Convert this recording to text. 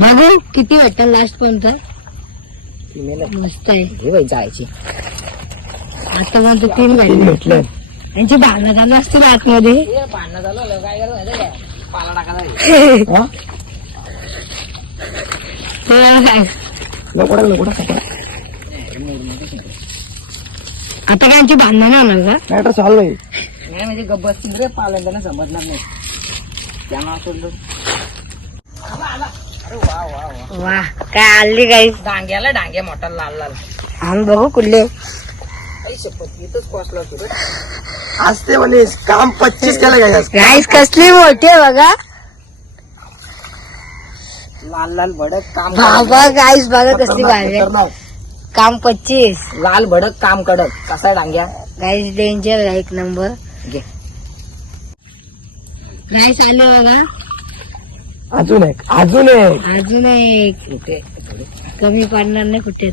बघू किती भेटतात लास्ट पर्यंत. मस्त आहे हे बाई जायची. आता पर्यंत 3 भेटले. त्यांची भांडणं चालू असतील आतमध्ये. भांडणं झालं काय करायचं पाला टाकायला. आता काय आमची भांडणं नाही होणार का? मॅटर सॉल्व आहे. नाही म्हणजे गब्बस रे पाल्यांना समजणार नाही त्यामुळे. वा काय आली काही डांग्याला डांग्या मोठा लाल लाल. आम्ही बघू कुठले इथंच पोचलो होतो रे. असते म्हणे काम 25 केलं काय गाईस कसली मोठी बघा. लाल लाल भडक काम. बाबा गाईस बघा कसली भारी. काम 25. लाल भडक काम कडक. कसा डांग्या गाईस डेंजर आहे 1 नंबर. घे गाईस आले बघा. अजून एक अजून एक कुठे कमी पडणार नाही कुठे.